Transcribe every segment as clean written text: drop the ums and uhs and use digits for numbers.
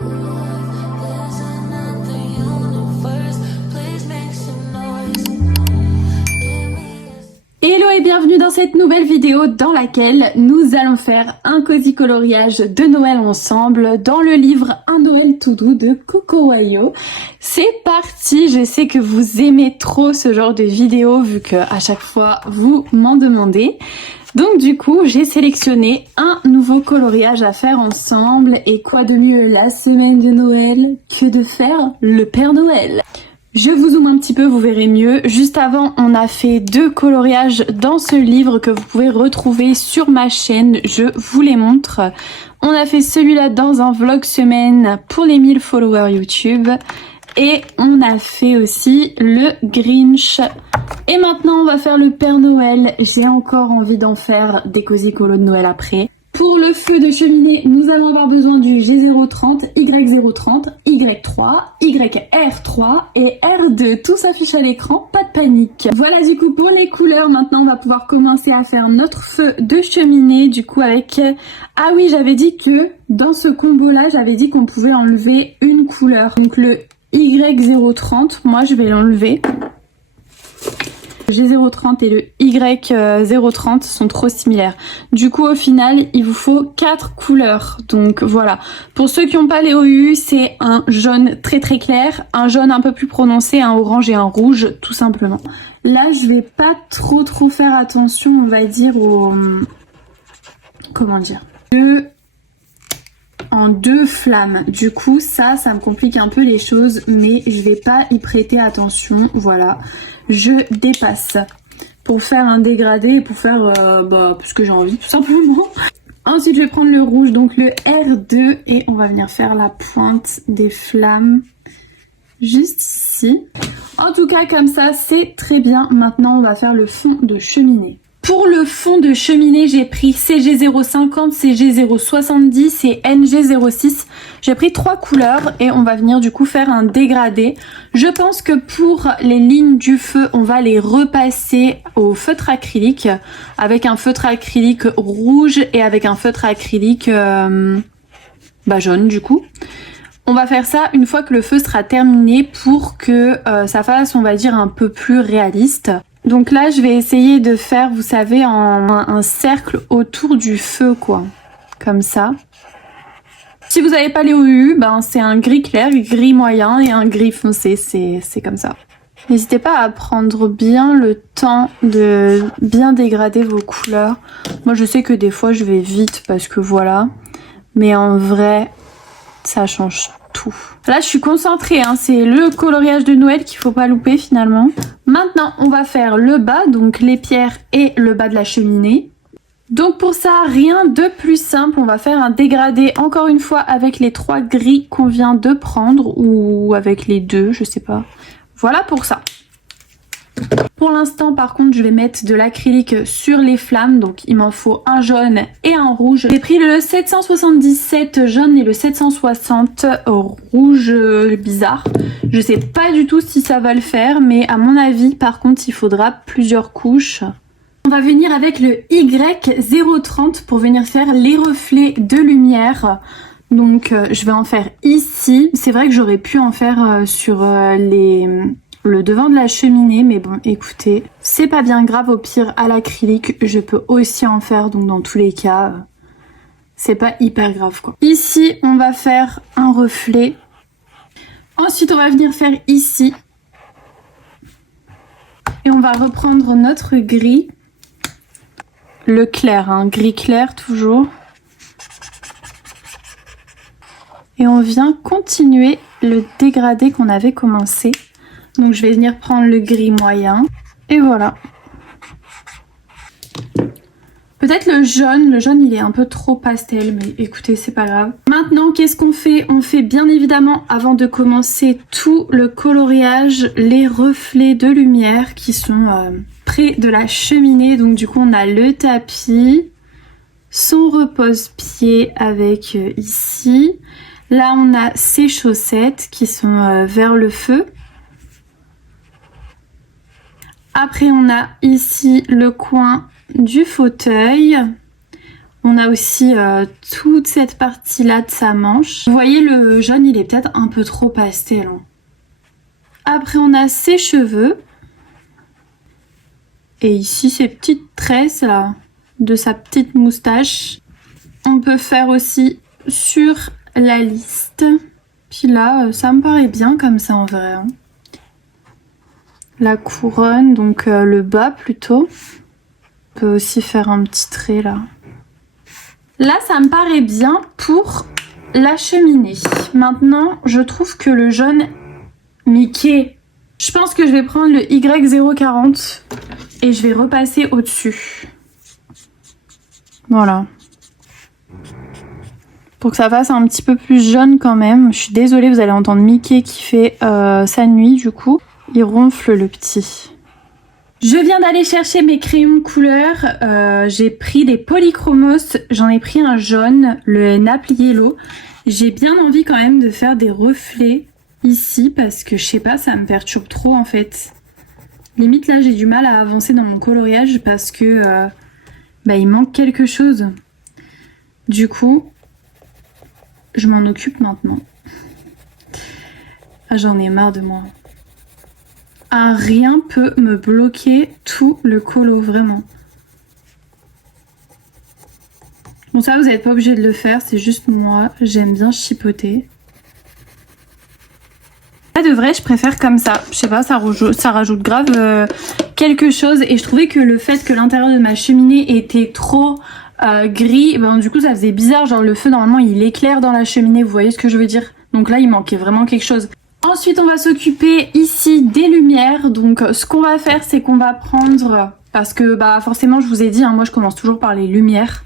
Hello et bienvenue dans cette nouvelle vidéo dans laquelle nous allons faire un cosy coloriage de Noël ensemble dans le livre Un Noël tout doux de Coco Wayau. C'est parti, je sais que vous aimez trop ce genre de vidéo vu que à chaque fois vous m'en demandez. Donc du coup j'ai sélectionné un nouveau coloriage à faire ensemble et quoi de mieux la semaine de Noël que de faire le Père Noël. Je vous zoome un petit peu, vous verrez mieux. Juste avant, on a fait 2 coloriages dans ce livre que vous pouvez retrouver sur ma chaîne. Je vous les montre. On a fait celui-là dans un vlog semaine pour les 1000 followers YouTube. Et on a fait aussi le Grinch. Et maintenant, on va faire le Père Noël. J'ai encore envie d'en faire des cosy colos de Noël après. Pour le feu de cheminée, nous allons avoir besoin du G030, Y030, Y3, YR3 et R2. Tout s'affiche à l'écran, pas de panique. Voilà du coup pour les couleurs. Maintenant, on va pouvoir commencer à faire notre feu de cheminée. Du coup avec... Ah oui, j'avais dit que dans ce combo-là, j'avais dit qu'on pouvait enlever une couleur. Donc le Y030, moi je vais l'enlever. G030 et le Y030 sont trop similaires. Du coup, au final, il vous faut 4 couleurs. Donc voilà. Pour ceux qui n'ont pas les OU, c'est un jaune très très clair, un jaune un peu plus prononcé, un orange et un rouge, tout simplement. Là, je vais pas trop faire attention, on va dire, au... Comment dire ? En 2 flammes. Du coup, ça me complique un peu les choses, mais je vais pas y prêter attention. Voilà. Je dépasse pour faire un dégradé et pour faire ce que j'ai envie tout simplement. Ensuite je vais prendre le rouge, donc le R2, et on va venir faire la pointe des flammes juste ici. En tout cas comme ça c'est très bien. Maintenant on va faire le fond de cheminée. Pour le fond de cheminée, j'ai pris CG050, CG070 et NG06. J'ai pris 3 couleurs et on va venir du coup faire un dégradé. Je pense que pour les lignes du feu, on va les repasser au feutre acrylique avec un feutre acrylique rouge et avec un feutre acrylique jaune du coup. On va faire ça une fois que le feu sera terminé pour que ça fasse, on va dire, un peu plus réaliste. Donc là, je vais essayer de faire, vous savez, un cercle autour du feu, quoi. Comme ça. Si vous n'avez pas les OU, c'est un gris clair, gris moyen et un gris foncé. C'est comme ça. N'hésitez pas à prendre bien le temps de bien dégrader vos couleurs. Moi, je sais que des fois, je vais vite parce que voilà. Mais en vrai, ça change tout. Là je suis concentrée, hein. C'est le coloriage de Noël qu'il faut pas louper finalement. Maintenant on va faire le bas, donc les pierres et le bas de la cheminée. Donc pour ça rien de plus simple, on va faire un dégradé encore une fois avec les 3 gris qu'on vient de prendre ou avec les 2, je sais pas. Voilà pour ça. Pour l'instant par contre je vais mettre de l'acrylique sur les flammes, donc il m'en faut un jaune et un rouge. J'ai pris le 777 jaune et le 760 rouge bizarre. Je sais pas du tout si ça va le faire, mais à mon avis par contre il faudra plusieurs couches. On va venir avec le Y030 pour venir faire les reflets de lumière. Donc je vais en faire ici. C'est vrai que j'aurais pu en faire sur le devant de la cheminée, mais bon écoutez, c'est pas bien grave, au pire à l'acrylique je peux aussi en faire, donc dans tous les cas c'est pas hyper grave quoi. Ici on va faire un reflet, ensuite on va venir faire ici et on va reprendre notre gris, le clair, hein, gris clair toujours, et on vient continuer le dégradé qu'on avait commencé. Donc je vais venir prendre le gris moyen et voilà. Peut-être le jaune il est un peu trop pastel, mais écoutez c'est pas grave. Maintenant qu'est-ce qu'on fait? On fait bien évidemment, avant de commencer tout le coloriage, les reflets de lumière qui sont près de la cheminée. Donc du coup on a le tapis, son repose-pied avec ici. Là on a ses chaussettes qui sont vers le feu. Après on a ici le coin du fauteuil. On a aussi toute cette partie-là de sa manche. Vous voyez, le jaune, il est peut-être un peu trop pastel. Hein. Après, on a ses cheveux. Et ici, ces petites tresses, là, de sa petite moustache. On peut faire aussi sur la liste. Puis là, ça me paraît bien comme ça, en vrai. Hein. La couronne, donc le bas, plutôt. On peut aussi faire un petit trait, là. Là, ça me paraît bien pour la cheminée. Maintenant, je trouve que le jaune Mickey, je pense que je vais prendre le Y040 et je vais repasser au-dessus. Voilà. Pour que ça fasse un petit peu plus jaune quand même. Je suis désolée, vous allez entendre Mickey qui fait sa nuit du coup. Il ronfle le petit. Je viens d'aller chercher mes crayons couleur, j'ai pris des polychromos, j'en ai pris un jaune, le Naples Yellow. J'ai bien envie quand même de faire des reflets ici parce que je sais pas, ça me perturbe trop en fait. Limite là j'ai du mal à avancer dans mon coloriage parce que il manque quelque chose. Du coup, je m'en occupe maintenant. Ah, j'en ai marre de moi. Ah, rien peut me bloquer tout le colo, vraiment. Bon, ça, vous n'êtes pas obligé de le faire, c'est juste moi, j'aime bien chipoter. Là, de vrai, je préfère comme ça. Je sais pas, ça rajoute grave quelque chose. Et je trouvais que le fait que l'intérieur de ma cheminée était trop gris, du coup, ça faisait bizarre. Genre, le feu, normalement, il éclaire dans la cheminée, vous voyez ce que je veux dire? Donc là, il manquait vraiment quelque chose. Ensuite, on va s'occuper ici des lumières. Donc, ce qu'on va faire, c'est qu'on va prendre... Parce que, forcément, je vous ai dit, hein, moi, je commence toujours par les lumières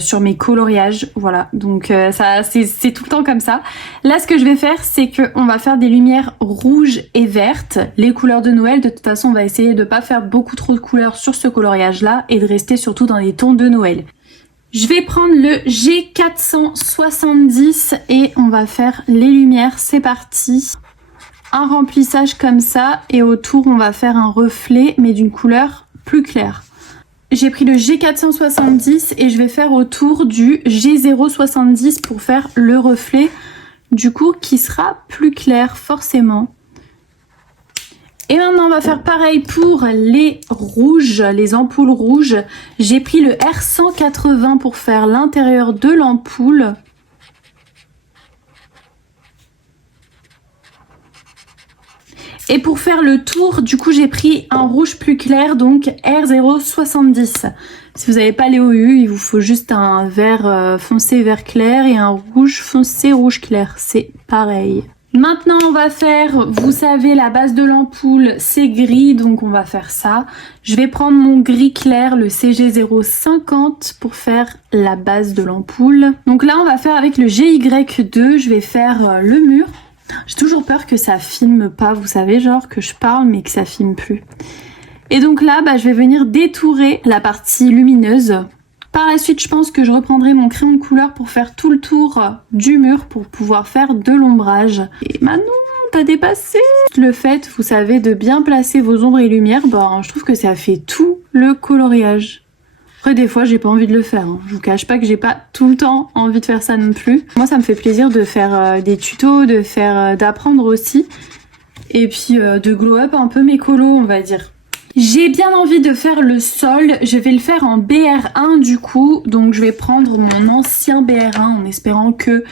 sur mes coloriages. Voilà, donc ça, c'est tout le temps comme ça. Là, ce que je vais faire, c'est qu'on va faire des lumières rouges et vertes. Les couleurs de Noël, de toute façon, on va essayer de pas faire beaucoup trop de couleurs sur ce coloriage-là et de rester surtout dans les tons de Noël. Je vais prendre le G470 et on va faire les lumières, c'est parti. Un remplissage comme ça et autour on va faire un reflet mais d'une couleur plus claire. J'ai pris le G470 et je vais faire autour du G070 pour faire le reflet du coup qui sera plus clair forcément. Et maintenant on va faire pareil pour les rouges, les ampoules rouges. J'ai pris le R180 pour faire l'intérieur de l'ampoule. Et pour faire le tour, du coup j'ai pris un rouge plus clair, donc R070. Si vous n'avez pas les OU, il vous faut juste un vert foncé vert clair et un rouge foncé rouge clair. C'est pareil. Maintenant, on va faire, vous savez, la base de l'ampoule, c'est gris, donc on va faire ça. Je vais prendre mon gris clair, le CG050, pour faire la base de l'ampoule. Donc là, on va faire avec le GY2, je vais faire le mur. J'ai toujours peur que ça filme pas, vous savez, genre que je parle, mais que ça filme plus. Et donc là, je vais venir détourer la partie lumineuse. Par la suite, je pense que je reprendrai mon crayon de couleur pour faire tout le tour du mur pour pouvoir faire de l'ombrage. Et maintenant, t'as dépassé. Le fait, vous savez, de bien placer vos ombres et lumières, je trouve que ça fait tout le coloriage. Après, des fois, j'ai pas envie de le faire. Hein. Je vous cache pas que j'ai pas tout le temps envie de faire ça non plus. Moi, ça me fait plaisir de faire des tutos, d'apprendre aussi. Et puis, de glow up un peu mes colos, on va dire. J'ai bien envie de faire le sol, je vais le faire en BR1 du coup, donc je vais prendre mon ancien BR1 en espérant que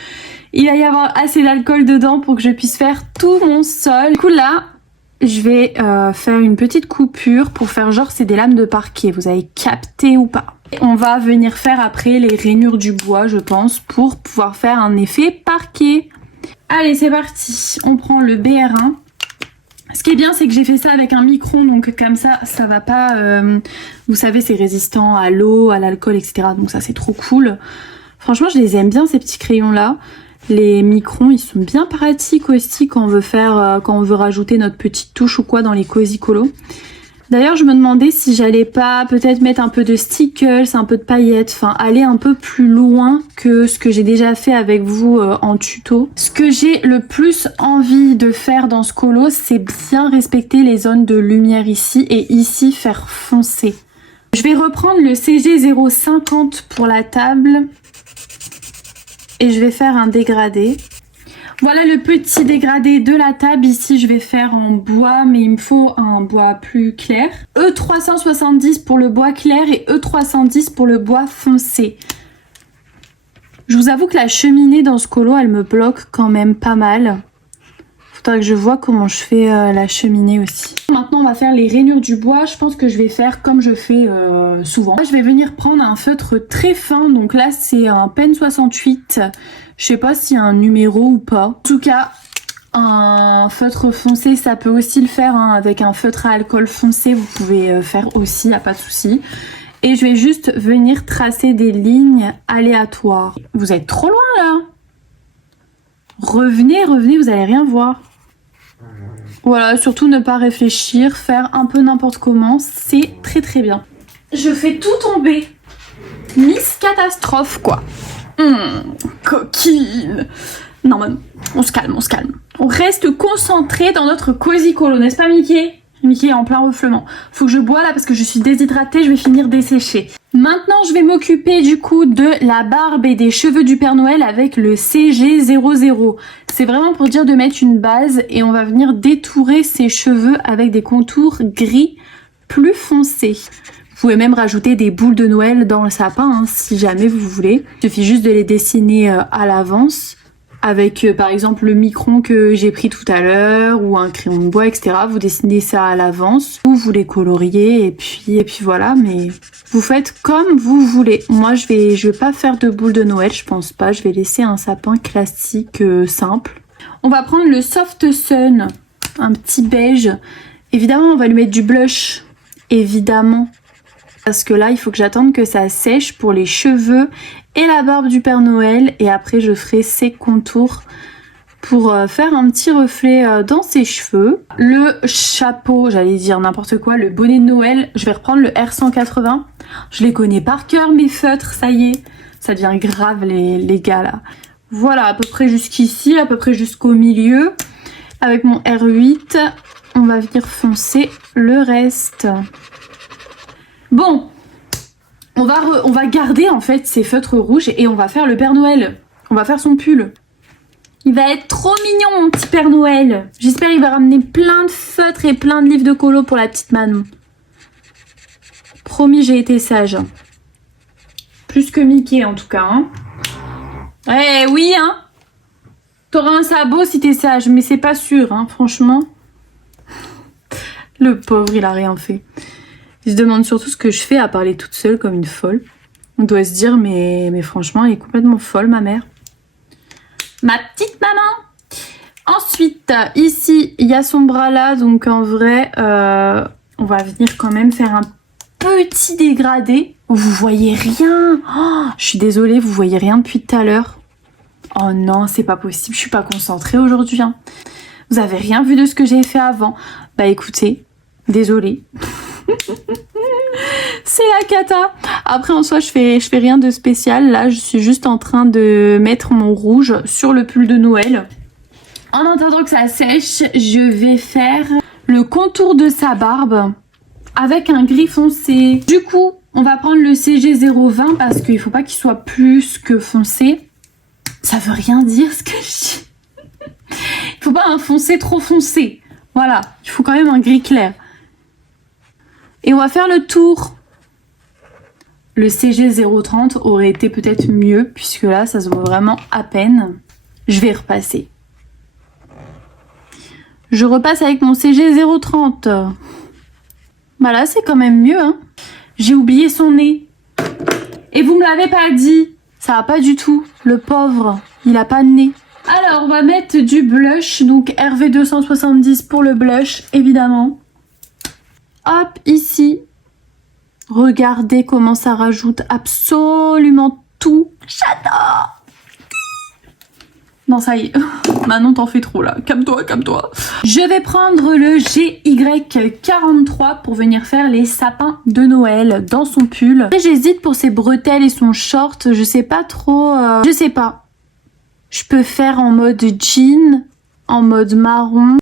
il va y avoir assez d'alcool dedans pour que je puisse faire tout mon sol. Du coup là, je vais faire une petite coupure pour faire genre c'est des lames de parquet, vous avez capté ou pas? On va venir faire après les rainures du bois je pense pour pouvoir faire un effet parquet. Allez c'est parti, on prend le BR1. Ce qui est bien, c'est que j'ai fait ça avec un micron, donc comme ça va pas... vous savez, c'est résistant à l'eau, à l'alcool, etc. Donc ça, c'est trop cool. Franchement, je les aime bien, ces petits crayons-là. Les microns, ils sont bien pratiques aussi quand on veut quand on veut rajouter notre petite touche ou quoi dans les Cozy Colos. D'ailleurs, je me demandais si j'allais pas peut-être mettre un peu de stickers, un peu de paillettes, enfin aller un peu plus loin que ce que j'ai déjà fait avec vous en tuto. Ce que j'ai le plus envie de faire dans ce colo, c'est bien respecter les zones de lumière ici et ici faire foncer. Je vais reprendre le CG 050 pour la table. Et je vais faire un dégradé. Voilà le petit dégradé de la table. Ici, je vais faire en bois, mais il me faut un bois plus clair. E370 pour le bois clair et E310 pour le bois foncé. Je vous avoue que la cheminée dans ce colo, elle me bloque quand même pas mal. Faudrait que je vois comment je fais la cheminée aussi. Maintenant, on va faire les rainures du bois. Je pense que je vais faire comme je fais souvent. Là, je vais venir prendre un feutre très fin. Donc là, c'est un Pen 68. Je sais pas s'il y a un numéro ou pas. En tout cas, un feutre foncé, ça peut aussi le faire. Hein. Avec un feutre à alcool foncé, vous pouvez faire aussi, y a pas de souci. Et je vais juste venir tracer des lignes aléatoires. Vous êtes trop loin là. Revenez, revenez, vous allez rien voir. Voilà, surtout ne pas réfléchir, faire un peu n'importe comment, c'est très très bien. Je fais tout tomber. Miss Catastrophe, quoi. Coquine. Non, mais on se calme, on se calme. On reste concentré dans notre cosy colo, n'est-ce pas Mickey? Mickey est en plein reflement. Faut que je bois là parce que je suis déshydratée, je vais finir desséchée. Maintenant, je vais m'occuper du coup de la barbe et des cheveux du Père Noël avec le CG00. C'est vraiment pour dire de mettre une base et on va venir détourer ses cheveux avec des contours gris plus foncés. Vous pouvez même rajouter des boules de Noël dans le sapin hein, si jamais vous voulez. Il suffit juste de les dessiner à l'avance. Avec par exemple le micron que j'ai pris tout à l'heure ou un crayon de bois, etc. Vous dessinez ça à l'avance ou vous les coloriez et puis voilà. Mais vous faites comme vous voulez. Moi je vais pas faire de boule de Noël, je pense pas. Je vais laisser un sapin classique simple. On va prendre le Soft Sun, un petit beige. Évidemment on va lui mettre du blush, évidemment. Parce que là il faut que j'attende que ça sèche pour les cheveux et la barbe du Père Noël et après je ferai ses contours pour faire un petit reflet dans ses cheveux. Le chapeau, j'allais dire n'importe quoi, le bonnet de Noël, je vais reprendre le R180. Je les connais par cœur mes feutres, ça y est, ça devient grave les gars là. Voilà, à peu près jusqu'ici, à peu près jusqu'au milieu. Avec mon R8, on va venir foncer le reste. Bon, on va garder en fait ces feutres rouges et on va faire le Père Noël. On va faire son pull. Il va être trop mignon mon petit Père Noël. J'espère qu'il va ramener plein de feutres et plein de livres de colo pour la petite Manon. Promis, j'ai été sage. Plus que Mickey en tout cas. Hein. Eh oui hein. T'auras un sabot si t'es sage, mais c'est pas sûr hein, franchement. Le pauvre, il a rien fait. Il se demande surtout ce que je fais à parler toute seule comme une folle. On doit se dire, mais franchement, elle est complètement folle, ma mère. Ma petite maman. Ensuite, ici, il y a son bras là. Donc, en vrai, on va venir quand même faire un petit dégradé. Vous voyez rien. Oh, je suis désolée, vous voyez rien depuis tout à l'heure. Oh non, c'est pas possible. Je suis pas concentrée aujourd'hui. Hein. Vous avez rien vu de ce que j'ai fait avant. Bah écoutez, désolée. C'est la cata. Après en soi je fais rien de spécial. Là je suis juste en train de mettre mon rouge sur le pull de Noël. En attendant que ça sèche, je vais faire le contour de sa barbe avec un gris foncé. Du coup on va prendre le CG020 parce qu'il faut pas qu'il soit plus que foncé. Ça veut rien dire ce que je dis. Il faut pas un foncé trop foncé. Voilà, il faut quand même un gris clair. Et on va faire le tour. Le CG030 aurait été peut-être mieux, puisque là, ça se voit vraiment à peine. Je vais repasser. Je repasse avec mon CG030. Bah là, c'est quand même mieux. Hein. J'ai oublié son nez. Et vous me l'avez pas dit. Ça va pas du tout. Le pauvre, il a pas de nez. Alors, on va mettre du blush. Donc, RV270 pour le blush, évidemment. Hop, ici. Regardez comment ça rajoute absolument tout. J'adore. Non, ça y est. Manon, t'en fais trop là. Calme-toi, calme-toi. Je vais prendre le GY43 pour venir faire les sapins de Noël dans son pull. J'hésite pour ses bretelles et son short. Je sais pas trop. Je sais pas. Je peux faire en mode jean, en mode marron.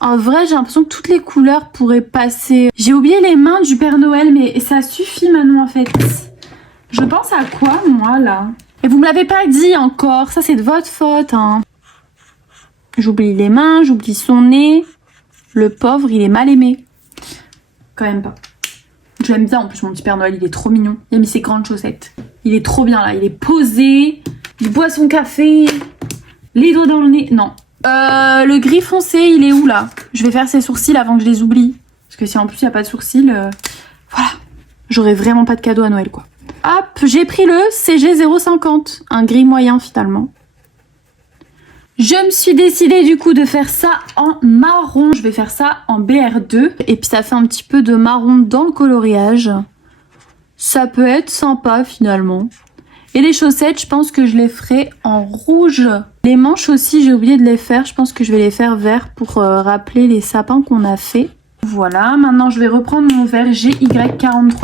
Oh En vrai, j'ai l'impression que toutes les couleurs pourraient passer. J'ai oublié les mains du Père Noël, mais ça suffit maintenant en fait. Je pense à quoi, moi, là? Et vous me l'avez pas dit encore, ça c'est de votre faute, hein. J'oublie les mains, j'oublie son nez. Le pauvre, il est mal aimé. Quand même pas. Je l'aime bien en plus, mon petit Père Noël, il est trop mignon. Il a mis ses grandes chaussettes. Il est trop bien là, il est posé. Il boit son café. Les doigts dans le nez. Non. Le gris foncé, il est où là? Je vais faire ses sourcils avant que je les oublie. Parce que si en plus il n'y a pas de sourcils, voilà. J'aurai vraiment pas de cadeau à Noël quoi. Hop, j'ai pris le CG 050. Un gris moyen finalement. Je me suis décidée du coup de faire ça en marron. Je vais faire ça en BR2. Et puis ça fait un petit peu de marron dans le coloriage. Ça peut être sympa finalement. Et les chaussettes, je pense que je les ferai en rouge. Les manches aussi, j'ai oublié de les faire. Je pense que je vais les faire vert pour rappeler les sapins qu'on a fait. Voilà, maintenant je vais reprendre mon verre GY43.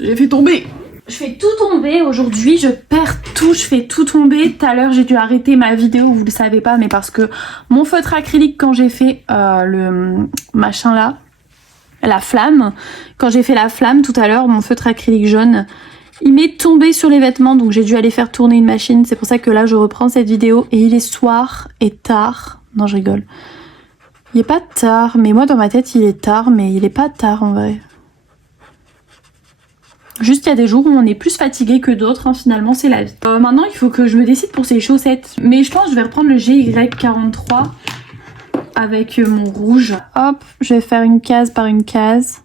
J'ai fait tomber. Je fais tout tomber aujourd'hui, je perds tout, je fais tout tomber. Tout à l'heure, j'ai dû arrêter ma vidéo, vous le savez pas, mais parce que mon feutre acrylique, quand j'ai fait le machin là, la flamme, quand j'ai fait la flamme tout à l'heure, mon feutre acrylique jaune, il m'est tombé sur les vêtements, donc j'ai dû aller faire tourner une machine. C'est pour ça que là, je reprends cette vidéo et il est soir et tard. Non, je rigole. Il est pas tard, mais moi dans ma tête, il est tard, mais il est pas tard en vrai. Juste il y a des jours où on est plus fatigué que d'autres, hein, finalement c'est la vie. Maintenant il faut que je me décide pour ces chaussettes. Mais je pense que je vais reprendre le GY43 avec mon rouge. Hop, je vais faire une case par une case.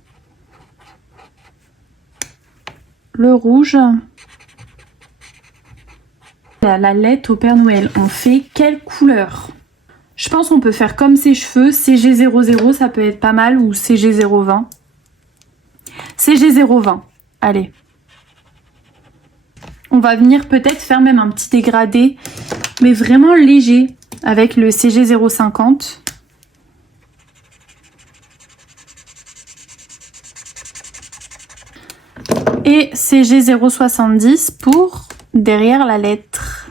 Le rouge. La lettre au Père Noël, on fait quelle couleur? Je pense qu'on peut faire comme ses cheveux, CG00, ça peut être pas mal, ou CG020. CG020. Allez. On va venir peut-être faire même un petit dégradé, mais vraiment léger, avec le CG050. Et CG070 pour derrière la lettre.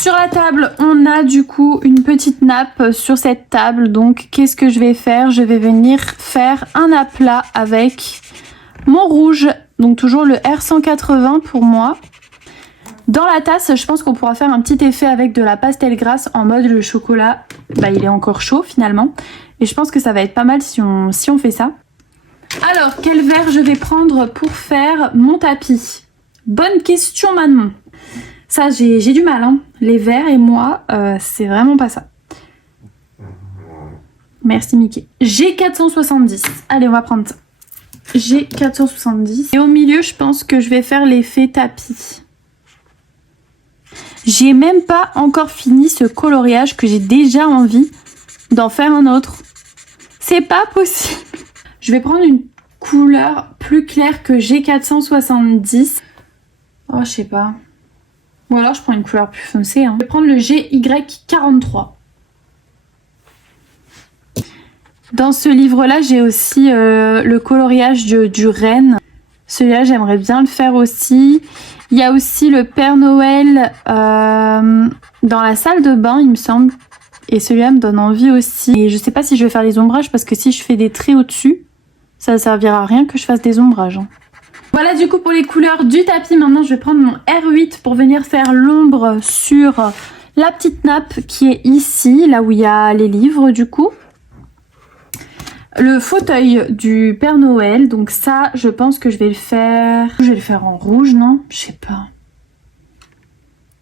Sur la table, on a du coup une petite nappe sur cette table. Donc, qu'est-ce que je vais faire? Je vais venir faire un aplat avec mon rouge. Donc, toujours le R180 pour moi. Dans la tasse, je pense qu'on pourra faire un petit effet avec de la pastel grasse en mode le chocolat. Bah, il est encore chaud finalement. Et je pense que ça va être pas mal si on fait ça. Alors, quel verre je vais prendre pour faire mon tapis? Bonne question, Manon. Ça, j'ai du mal, hein. Les verres et moi, c'est vraiment pas ça. Merci, Mickey. G470. Allez, on va prendre ça. G470. Et au milieu, je pense que je vais faire l'effet tapis. J'ai même pas encore fini ce coloriage que j'ai déjà envie d'en faire un autre. C'est pas possible. Je vais prendre une couleur plus claire que G470. Oh, je sais pas. Ou alors je prends une couleur plus foncée. Hein. Je vais prendre le GY43. Dans ce livre-là, j'ai aussi le coloriage du renne. Celui-là, j'aimerais bien le faire aussi. Il y a aussi le Père Noël dans la salle de bain, il me semble. Et celui-là me donne envie aussi. Et je sais pas si je vais faire les ombrages parce que si je fais des traits au-dessus, ça ne servira à rien que je fasse des ombrages. Hein. Voilà du coup pour les couleurs du tapis. Maintenant, je vais prendre mon R8 pour venir faire l'ombre sur la petite nappe qui est ici, là où il y a les livres du coup. Le fauteuil du Père Noël, donc ça, je pense que je vais le faire... Je vais le faire en rouge, non? Je sais pas.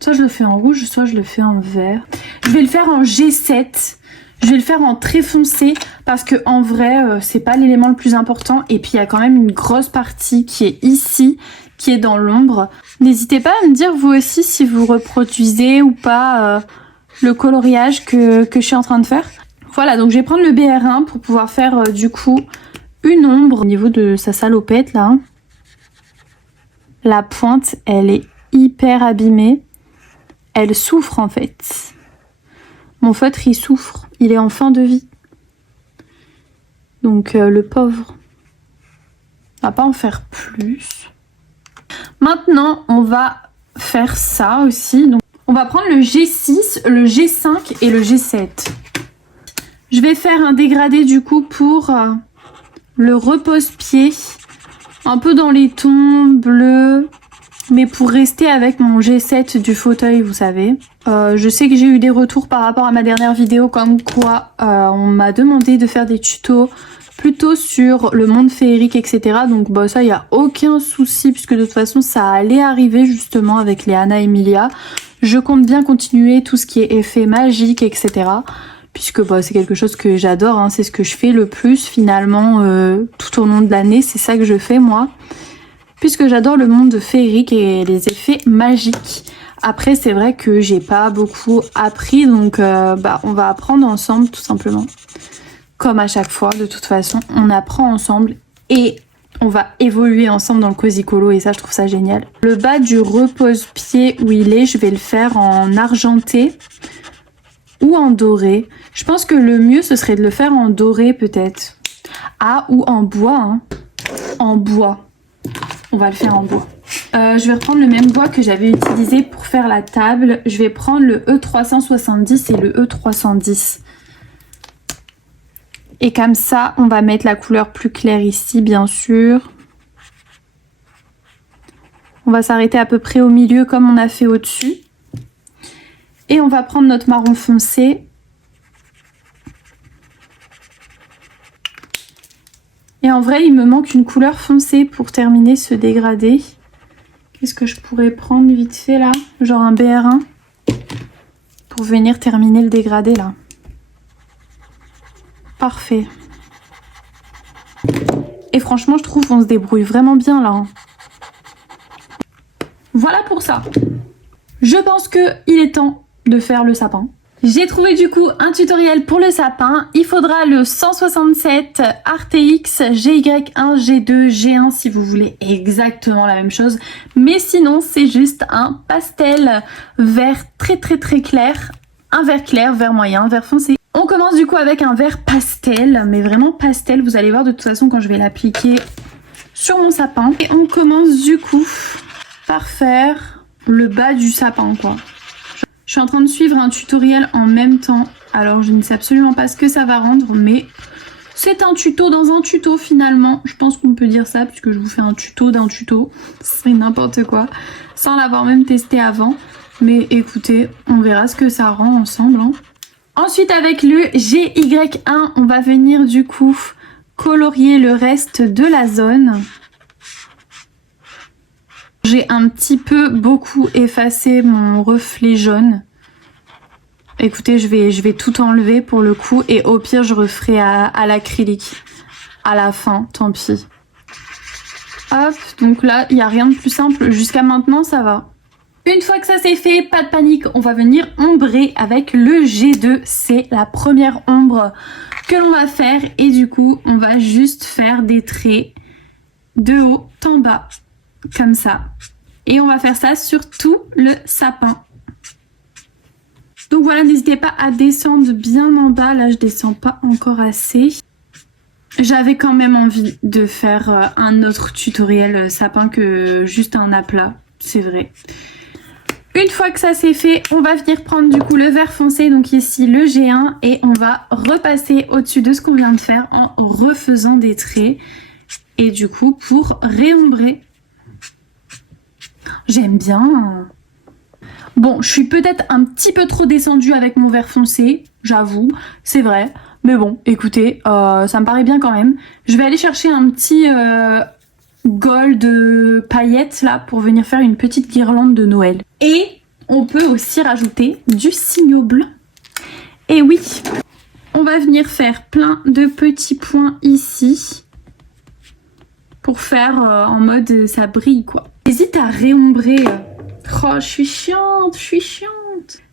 Soit je le fais en rouge, soit je le fais en vert. Je vais le faire en G7. Je vais le faire en très foncé parce que en vrai, c'est pas l'élément le plus important. Et puis il y a quand même une grosse partie qui est ici, qui est dans l'ombre. N'hésitez pas à me dire vous aussi si vous reproduisez ou pas le coloriage que je suis en train de faire. Voilà, donc je vais prendre le BR1 pour pouvoir faire du coup une ombre au niveau de sa salopette là. La pointe, elle est hyper abîmée. Elle souffre en fait. Mon feutre, il souffre. Il est en fin de vie. Donc le pauvre. On va pas en faire plus. Maintenant, on va faire ça aussi. Donc, on va va prendre le G6, le G5 et le G7. Je vais faire un dégradé du coup pour le repose-pied. Un peu dans les tons bleus. Mais pour rester avec mon G7 du fauteuil, vous savez. Je sais que j'ai eu des retours par rapport à ma dernière vidéo comme quoi on m'a demandé de faire des tutos plutôt sur le monde féerique, etc. Donc bah, ça, il n'y a aucun souci puisque de toute façon, ça allait arriver justement avec les Anna Emilia. Je compte bien continuer tout ce qui est effet magique, etc. Puisque bah, c'est quelque chose que j'adore, hein. C'est ce que je fais le plus finalement tout au long de l'année. C'est ça que je fais moi. Puisque j'adore le monde féerique et les effets magiques. Après, c'est vrai que j'ai pas beaucoup appris, donc bah, on va apprendre ensemble tout simplement. Comme à chaque fois, de toute façon, on apprend ensemble et on va évoluer ensemble dans le Cozy Colo et ça, je trouve ça génial. Le bas du repose-pied où il est, je vais le faire en argenté ou en doré. Je pense que le mieux, ce serait de le faire en doré peut-être. Ah, ou en bois, hein. En bois. On va le faire en bois. Je vais reprendre le même bois que j'avais utilisé pour faire la table. Je vais prendre le E370 et le E310. Et comme ça, on va mettre la couleur plus claire ici, bien sûr. On va s'arrêter à peu près au milieu comme on a fait au-dessus. Et on va prendre notre marron foncé. Et en vrai, il me manque une couleur foncée pour terminer ce dégradé. Qu'est-ce que je pourrais prendre vite fait là? Genre un BR1 pour venir terminer le dégradé là. Parfait. Et franchement, je trouve qu'on se débrouille vraiment bien là. Voilà pour ça. Je pense qu'il est temps de faire le sapin. J'ai trouvé du coup un tutoriel pour le sapin. Il faudra le 167 RTX GY1 G2 G1 si vous voulez exactement la même chose. Mais sinon c'est juste un pastel vert très clair. Un vert clair, vert moyen, vert foncé. On commence du coup avec un vert pastel, mais vraiment pastel. Vous allez voir de toute façon quand je vais l'appliquer sur mon sapin. Et on commence du coup par faire le bas du sapin quoi. Je suis en train de suivre un tutoriel en même temps, alors je ne sais absolument pas ce que ça va rendre, mais c'est un tuto dans un tuto finalement. Je pense qu'on peut dire ça, puisque je vous fais un tuto d'un tuto, c'est n'importe quoi, sans l'avoir même testé avant. Mais écoutez, on verra ce que ça rend ensemble. Hein. Ensuite avec le GY1, on va venir du coup colorier le reste de la zone. J'ai un petit peu beaucoup effacé mon reflet jaune. Écoutez, je vais tout enlever pour le coup et au pire je referai à l'acrylique à la fin, tant pis. Hop, donc là il n'y a rien de plus simple, jusqu'à maintenant ça va. Une fois que ça c'est fait, pas de panique, on va venir ombrer avec le G2. C'est la première ombre que l'on va faire et du coup on va juste faire des traits de haut en bas. Comme ça. Et on va faire ça sur tout le sapin. Donc voilà, n'hésitez pas à descendre bien en bas. Là, je descends pas encore assez. J'avais quand même envie de faire un autre tutoriel sapin que juste un aplat. C'est vrai. Une fois que ça c'est fait, on va venir prendre du coup le vert foncé. Donc ici le G1. Et on va repasser au-dessus de ce qu'on vient de faire en refaisant des traits. Et du coup, pour réombrer. J'aime bien. Bon, je suis peut-être un petit peu trop descendue avec mon vert foncé, j'avoue, c'est vrai. Mais bon, écoutez, ça me paraît bien quand même. Je vais aller chercher un petit gold paillettes là pour venir faire une petite guirlande de Noël. Et on peut aussi rajouter du signaux blanc. Et oui, on va venir faire plein de petits points ici. Pour faire en mode ça brille quoi. J'hésite à réombrer. Oh, je suis chiante.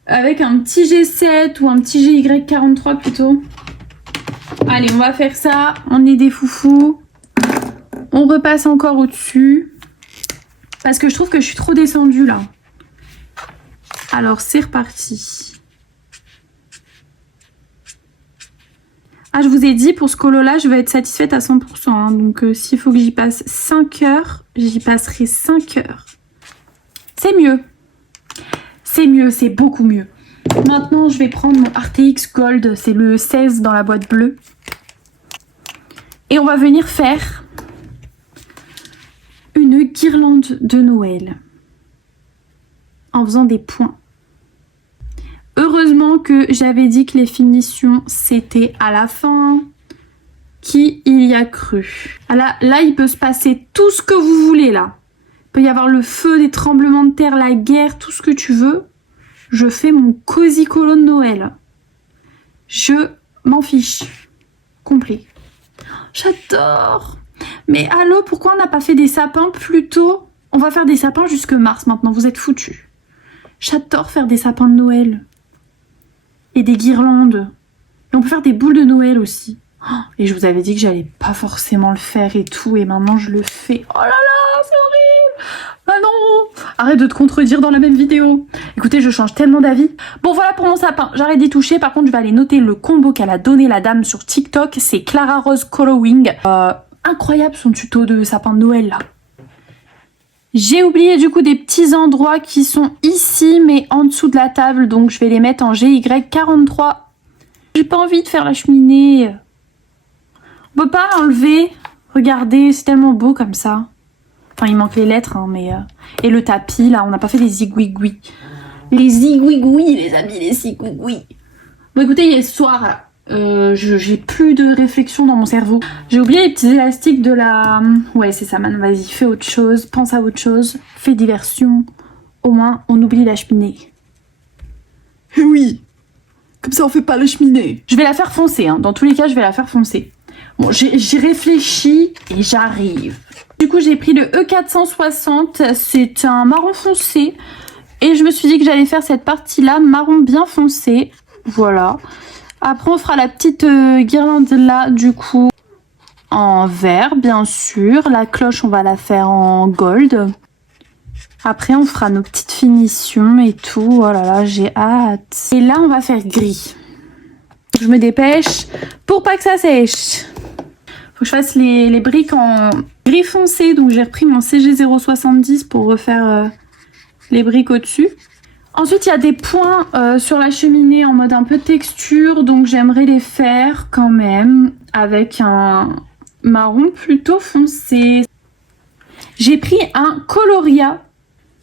Avec un petit G7 ou un petit GY43 plutôt. Allez, on va faire ça. On est des foufous. On repasse encore au-dessus. Parce que je trouve que je suis trop descendue là. Alors, c'est reparti. Ah, je vous ai dit, pour ce colo-là, je vais être satisfaite à 100%. Hein, donc, s'il faut que j'y passe 5 heures, j'y passerai 5 heures. C'est mieux. C'est mieux, c'est beaucoup mieux. Maintenant, je vais prendre mon RTX Gold. C'est le 16 dans la boîte bleue. Et on va venir faire une guirlande de Noël. En faisant des points. Heureusement que j'avais dit que les finitions, c'était à la fin. Qui y a cru? Là, il peut se passer tout ce que vous voulez, là. Il peut y avoir le feu, des tremblements de terre, la guerre, tout ce que tu veux. Je fais mon cosy colo de Noël. Je m'en fiche. Complet. J'adore. Mais allô, pourquoi on n'a pas fait des sapins plus tôt? On va faire des sapins jusque mars maintenant, vous êtes foutus. J'adore faire des sapins de Noël. Et des guirlandes. Et on peut faire des boules de Noël aussi. Et je vous avais dit que j'allais pas forcément le faire et tout. Et maintenant je le fais. Oh là là, c'est horrible. Ah non. Arrête de te contredire dans la même vidéo. Écoutez, je change tellement d'avis. Bon, voilà pour mon sapin. J'arrête d'y toucher. Par contre, je vais aller noter le combo qu'elle a donné la dame sur TikTok. C'est Clara Rose Coloring. Incroyable son tuto de sapin de Noël là. J'ai oublié du coup des petits endroits qui sont ici mais en dessous de la table, donc je vais les mettre en GY43. J'ai pas envie de faire la cheminée. On peut pas enlever. Regardez, c'est tellement beau comme ça. Enfin, il manque les lettres, hein, mais... Et le tapis, là, on n'a pas fait les zigouigouis. Les zigouigouis, les amis, les zigouigouis. Bon, écoutez, hier soir, là. J'ai plus de réflexion dans mon cerveau. J'ai oublié les petits élastiques de la... Ouais, c'est ça, man. Vas-y, fais autre chose. Pense à autre chose. Fais diversion. Au moins, on oublie la cheminée. Eh oui. Comme ça, on fait pas la cheminée. Je vais la faire foncer, hein. Dans tous les cas, je vais la faire foncer. Bon, j'ai réfléchi et j'arrive. Du coup, j'ai pris le E460. C'est un marron foncé. Et je me suis dit que j'allais faire cette partie-là, marron bien foncé. Voilà. Après, on fera la petite guirlande là, du coup, en vert, bien sûr. La cloche, on va la faire en gold. Après, on fera nos petites finitions et tout. Oh là là, j'ai hâte. Et là, on va faire gris. Je me dépêche pour pas que ça sèche. Faut que je fasse les briques en gris foncé. Donc, j'ai repris mon CG070 pour refaire les briques au-dessus. Ensuite, il y a des points sur la cheminée en mode un peu texture, donc j'aimerais les faire quand même avec un marron plutôt foncé. J'ai pris un Coloria.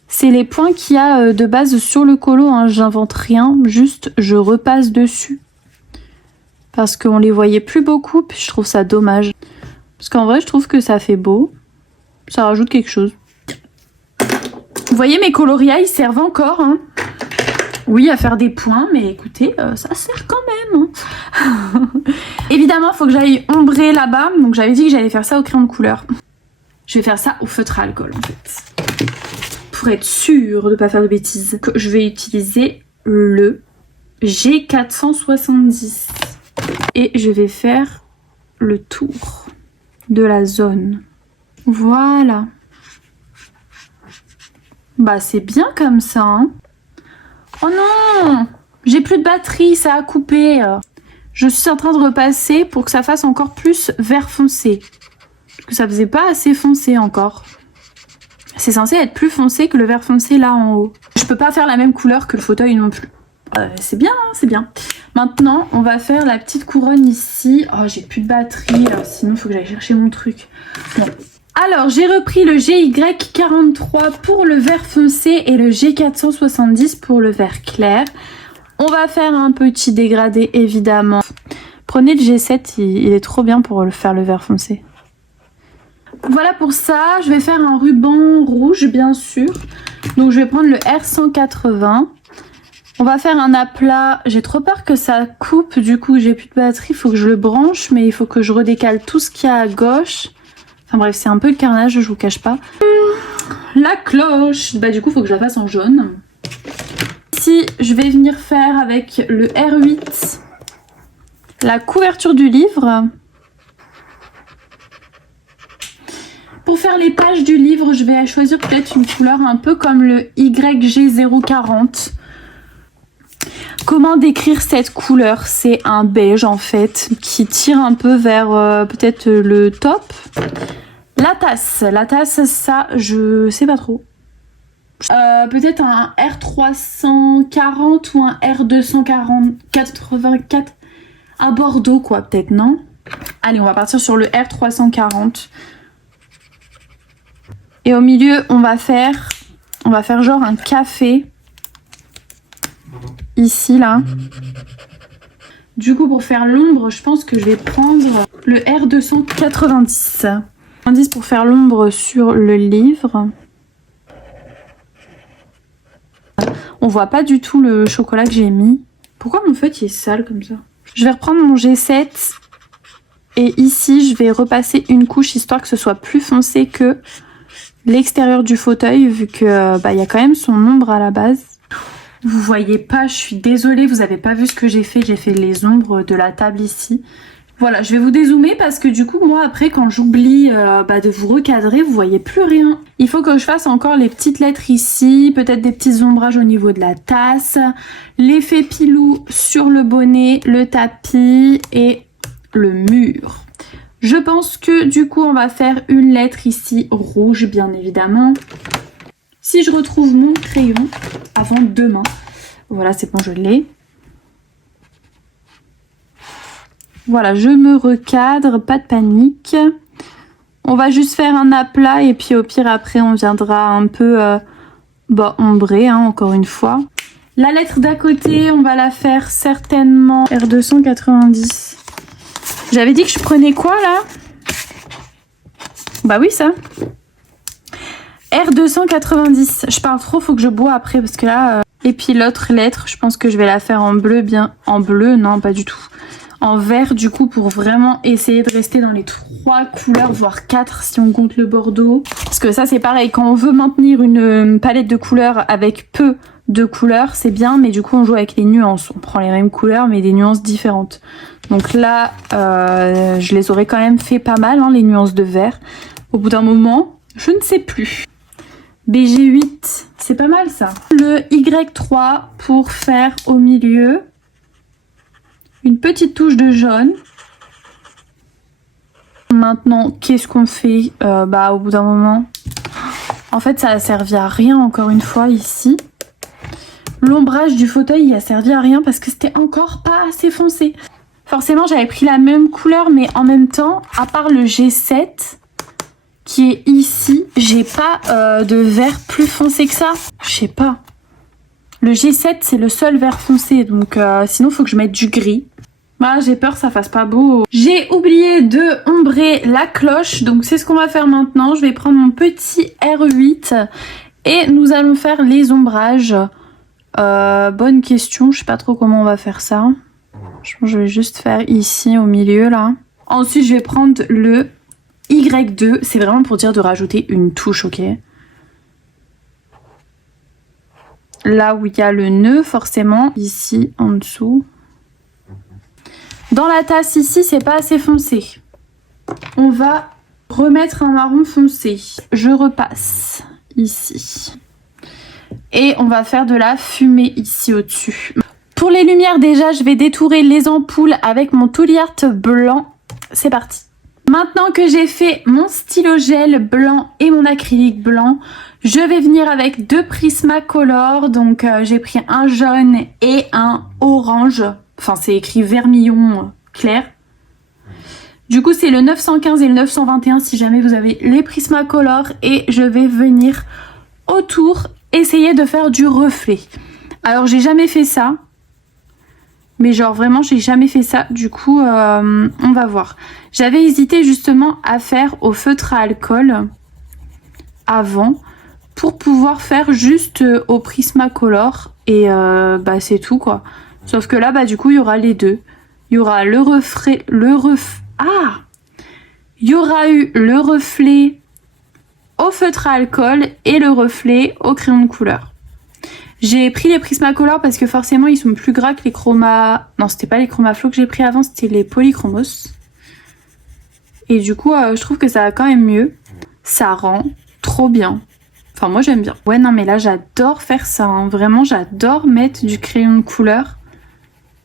C'est les points qu'il y a de base sur le colo, hein. J'invente rien, juste je repasse dessus. Parce qu'on les voyait plus beaucoup, puis je trouve ça dommage. Parce qu'en vrai, je trouve que ça fait beau. Ça rajoute quelque chose. Vous voyez, mes Coloria, ils servent encore, hein. Oui, à faire des points, mais écoutez, ça sert quand même. Hein. Évidemment, il faut que j'aille ombrer là-bas, donc j'avais dit que j'allais faire ça au crayon de couleur. Je vais faire ça au feutre à alcool, en fait. Pour être sûre de ne pas faire de bêtises. Je vais utiliser le G470. Et je vais faire le tour de la zone. Voilà. Bah, c'est bien comme ça, hein. Oh non! J'ai plus de batterie, ça a coupé. Je suis en train de repasser pour que ça fasse encore plus vert foncé. Parce que ça faisait pas assez foncé encore. C'est censé être plus foncé que le vert foncé là en haut. Je peux pas faire la même couleur que le fauteuil non plus. C'est bien, hein, c'est bien. Maintenant, on va faire la petite couronne ici. Oh, j'ai plus de batterie, sinon il faut que j'aille chercher mon truc. Bon. Alors, j'ai repris le GY43 pour le vert foncé et le G470 pour le vert clair. On va faire un petit dégradé, évidemment. Prenez le G7, il est trop bien pour faire le vert foncé. Voilà pour ça. Je vais faire un ruban rouge, bien sûr. Donc, je vais prendre le R180. On va faire un aplat. J'ai trop peur que ça coupe. Du coup, j'ai plus de batterie. Il faut que je le branche, mais il faut que je redécale tout ce qu'il y a à gauche. Enfin bref, c'est un peu le carnage, je vous cache pas. La cloche. Bah du coup, il faut que je la fasse en jaune. Ici, je vais venir faire avec le R8 la couverture du livre. Pour faire les pages du livre, je vais choisir peut-être une couleur un peu comme le YG040. Comment décrire cette couleur? C'est un beige en fait, qui tire un peu vers peut-être le top. La tasse, ça je sais pas trop. Peut-être un R340 ou un R284 à Bordeaux quoi, peut-être, non? Allez, on va partir sur le R340. Et au milieu, on va faire genre un café. Ici, là. Du coup, pour faire l'ombre, je pense que je vais prendre le R290. Pour faire l'ombre sur le livre. On voit pas du tout le chocolat que j'ai mis. Pourquoi mon feutre est sale comme ça? Je vais reprendre mon G7. Et ici, je vais repasser une couche histoire que ce soit plus foncé que l'extérieur du fauteuil, vu que y a quand même son ombre à la base. Vous voyez pas, je suis désolée, vous avez pas vu ce que j'ai fait les ombres de la table ici. Voilà, je vais vous dézoomer parce que du coup, moi après, quand j'oublie de vous recadrer, vous voyez plus rien. Il faut que je fasse encore les petites lettres ici, peut-être des petits ombrages au niveau de la tasse, l'effet pilou sur le bonnet, le tapis et le mur. Je pense que du coup, on va faire une lettre ici rouge, bien évidemment. Si je retrouve mon crayon avant demain. Voilà, c'est bon, je l'ai. Voilà, je me recadre, pas de panique. On va juste faire un aplat et puis au pire après on viendra un peu ombrer, hein, encore une fois. La lettre d'à côté, on va la faire certainement R290. J'avais dit que je prenais quoi là? Bah oui, ça. R290. Je parle trop, faut que je bois après parce que là... Et puis l'autre lettre, je pense que je vais la faire en bleu, bien... En bleu, non, pas du tout. En vert, du coup, pour vraiment essayer de rester dans les 3 couleurs, voire 4 si on compte le bordeaux. Parce que ça, c'est pareil, quand on veut maintenir une palette de couleurs avec peu de couleurs, c'est bien, mais du coup, on joue avec les nuances. On prend les mêmes couleurs, mais des nuances différentes. Donc là, je les aurais quand même fait pas mal, hein, les nuances de vert. Au bout d'un moment, je ne sais plus. BG8, c'est pas mal ça. Le Y3 pour faire au milieu une petite touche de jaune. Maintenant, qu'est-ce qu'on fait? Au bout d'un moment, en fait, ça a servi à rien encore une fois ici. L'ombrage du fauteuil, il a servi à rien parce que c'était encore pas assez foncé. Forcément, j'avais pris la même couleur, mais en même temps, à part le G7 qui est ici, j'ai pas de vert plus foncé que ça. Je sais pas. Le G7, c'est le seul vert foncé, donc sinon, il faut que je mette du gris. Bah, j'ai peur que ça fasse pas beau. J'ai oublié de ombrer la cloche, donc c'est ce qu'on va faire maintenant. Je vais prendre mon petit R8 et nous allons faire les ombrages. Bonne question, je sais pas trop comment on va faire ça. Je pense que je vais juste faire ici au milieu là. Ensuite, je vais prendre le Y2, c'est vraiment pour dire de rajouter une touche, ok? Là où il y a le nœud, forcément, ici en dessous. Dans la tasse ici, c'est pas assez foncé. On va remettre un marron foncé. Je repasse ici. Et on va faire de la fumée ici au-dessus. Pour les lumières, déjà, je vais détourer les ampoules avec mon Tooly Art blanc. C'est parti. Maintenant que j'ai fait mon stylo gel blanc et mon acrylique blanc, je vais venir avec 2 Prismacolor. Donc j'ai pris un jaune et un orange. Enfin c'est écrit vermillon clair. Du coup c'est le 915 et le 921 si jamais vous avez les Prismacolor. Et je vais venir autour essayer de faire du reflet. Alors j'ai jamais fait ça. Mais genre vraiment j'ai jamais fait ça, du coup on va voir. J'avais hésité justement à faire au feutre à alcool avant pour pouvoir faire juste au Prismacolor et c'est tout quoi. Sauf que là du coup il y aura les deux. Il y aura il y aura eu le reflet au feutre à alcool et le reflet au crayon de couleur. J'ai pris les Prismacolor parce que forcément ils sont plus gras que les Chroma... Non, c'était pas les Chromaflow que j'ai pris avant, c'était les Polychromos. Et du coup, je trouve que ça va quand même mieux. Ça rend trop bien. Enfin, moi j'aime bien. Ouais, non, mais là j'adore faire ça. Hein. Vraiment, j'adore mettre du crayon de couleur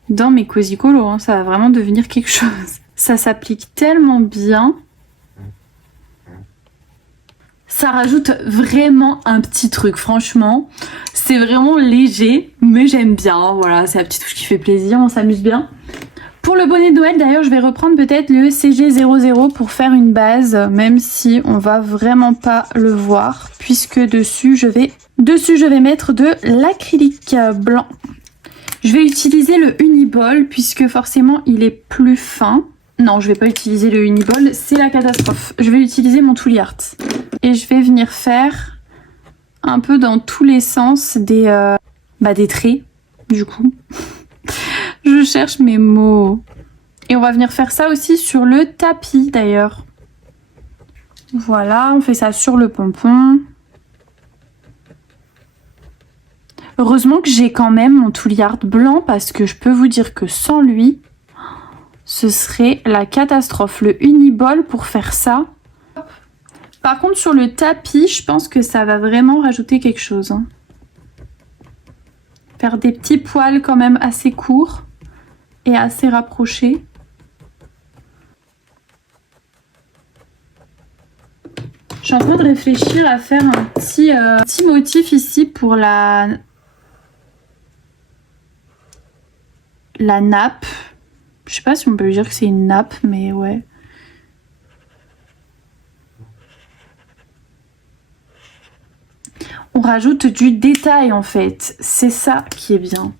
dans mes Cozy Colo. Hein. Ça va vraiment devenir quelque chose. Ça s'applique tellement bien. Ça rajoute vraiment un petit truc, franchement. C'est vraiment léger, mais j'aime bien. Voilà, c'est la petite touche qui fait plaisir, on s'amuse bien. Pour le bonnet de Noël, d'ailleurs, je vais reprendre peut-être le CG00 pour faire une base, même si on va vraiment pas le voir, puisque dessus, je vais mettre de l'acrylique blanc. Je vais utiliser le Uniball, puisque forcément, il est plus fin. Non, je vais pas utiliser le Uniball, c'est la catastrophe. Je vais utiliser mon Tooly Art. Et je vais venir faire un peu dans tous les sens des traits, du coup. Je cherche mes mots. Et on va venir faire ça aussi sur le tapis, d'ailleurs. Voilà, on fait ça sur le pompon. Heureusement que j'ai quand même mon Tooly Art blanc, parce que je peux vous dire que sans lui, ce serait la catastrophe. Le Uniball pour faire ça. Par contre, sur le tapis, je pense que ça va vraiment rajouter quelque chose. Hein. Faire des petits poils quand même assez courts et assez rapprochés. Je suis en train de réfléchir à faire un petit motif ici pour la nappe. Je sais pas si on peut dire que c'est une nappe, mais ouais. On rajoute du détail en fait, c'est ça qui est bien.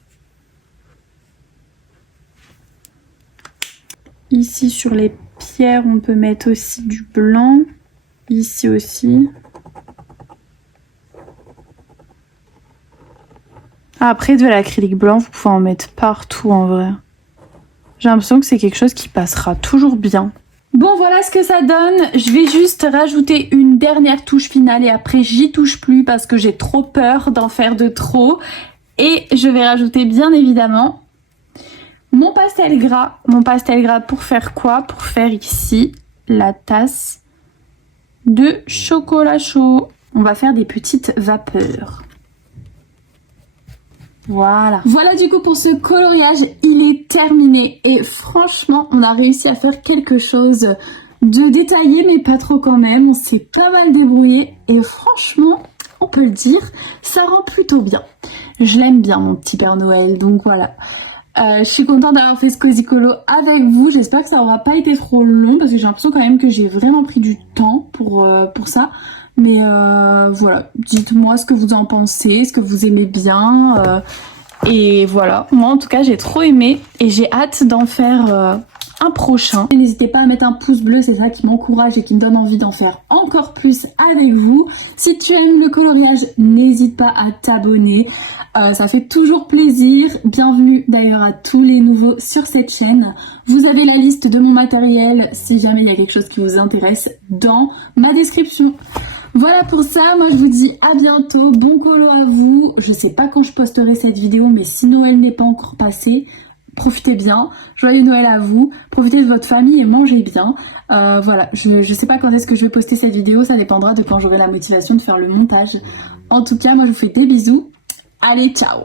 Ici sur les pierres, on peut mettre aussi du blanc. Ici aussi. Après de l'acrylique blanc, vous pouvez en mettre partout en vrai. J'ai l'impression que c'est quelque chose qui passera toujours bien. Bon, voilà ce que ça donne. Je vais juste rajouter une dernière touche finale et après j'y touche plus parce que j'ai trop peur d'en faire de trop. Et je vais rajouter bien évidemment mon pastel gras. Mon pastel gras pour faire quoi? Pour faire ici la tasse de chocolat chaud. On va faire des petites vapeurs. Voilà. Voilà du coup pour ce coloriage, il est terminé et franchement on a réussi à faire quelque chose de détaillé mais pas trop quand même. On s'est pas mal débrouillé et franchement on peut le dire, ça rend plutôt bien. Je l'aime bien mon petit Père Noël, donc voilà. Je suis contente d'avoir fait ce Cozy Colo avec vous. J'espère que ça n'aura pas été trop long parce que j'ai l'impression quand même que j'ai vraiment pris du temps pour ça. Mais voilà, dites-moi ce que vous en pensez, ce que vous aimez bien. Et voilà, moi en tout cas j'ai trop aimé et j'ai hâte d'en faire un prochain. N'hésitez pas à mettre un pouce bleu, c'est ça qui m'encourage et qui me donne envie d'en faire encore plus avec vous. Si tu aimes le coloriage, n'hésite pas à t'abonner. Ça fait toujours plaisir. Bienvenue d'ailleurs à tous les nouveaux sur cette chaîne. Vous avez la liste de mon matériel si jamais il y a quelque chose qui vous intéresse dans ma description. Voilà pour ça, moi je vous dis à bientôt, bon colo à vous. Je sais pas quand je posterai cette vidéo, mais si Noël n'est pas encore passé, profitez bien, joyeux Noël à vous, profitez de votre famille et mangez bien. Voilà, je sais pas quand est-ce que je vais poster cette vidéo, ça dépendra de quand j'aurai la motivation de faire le montage. En tout cas, moi je vous fais des bisous, allez ciao.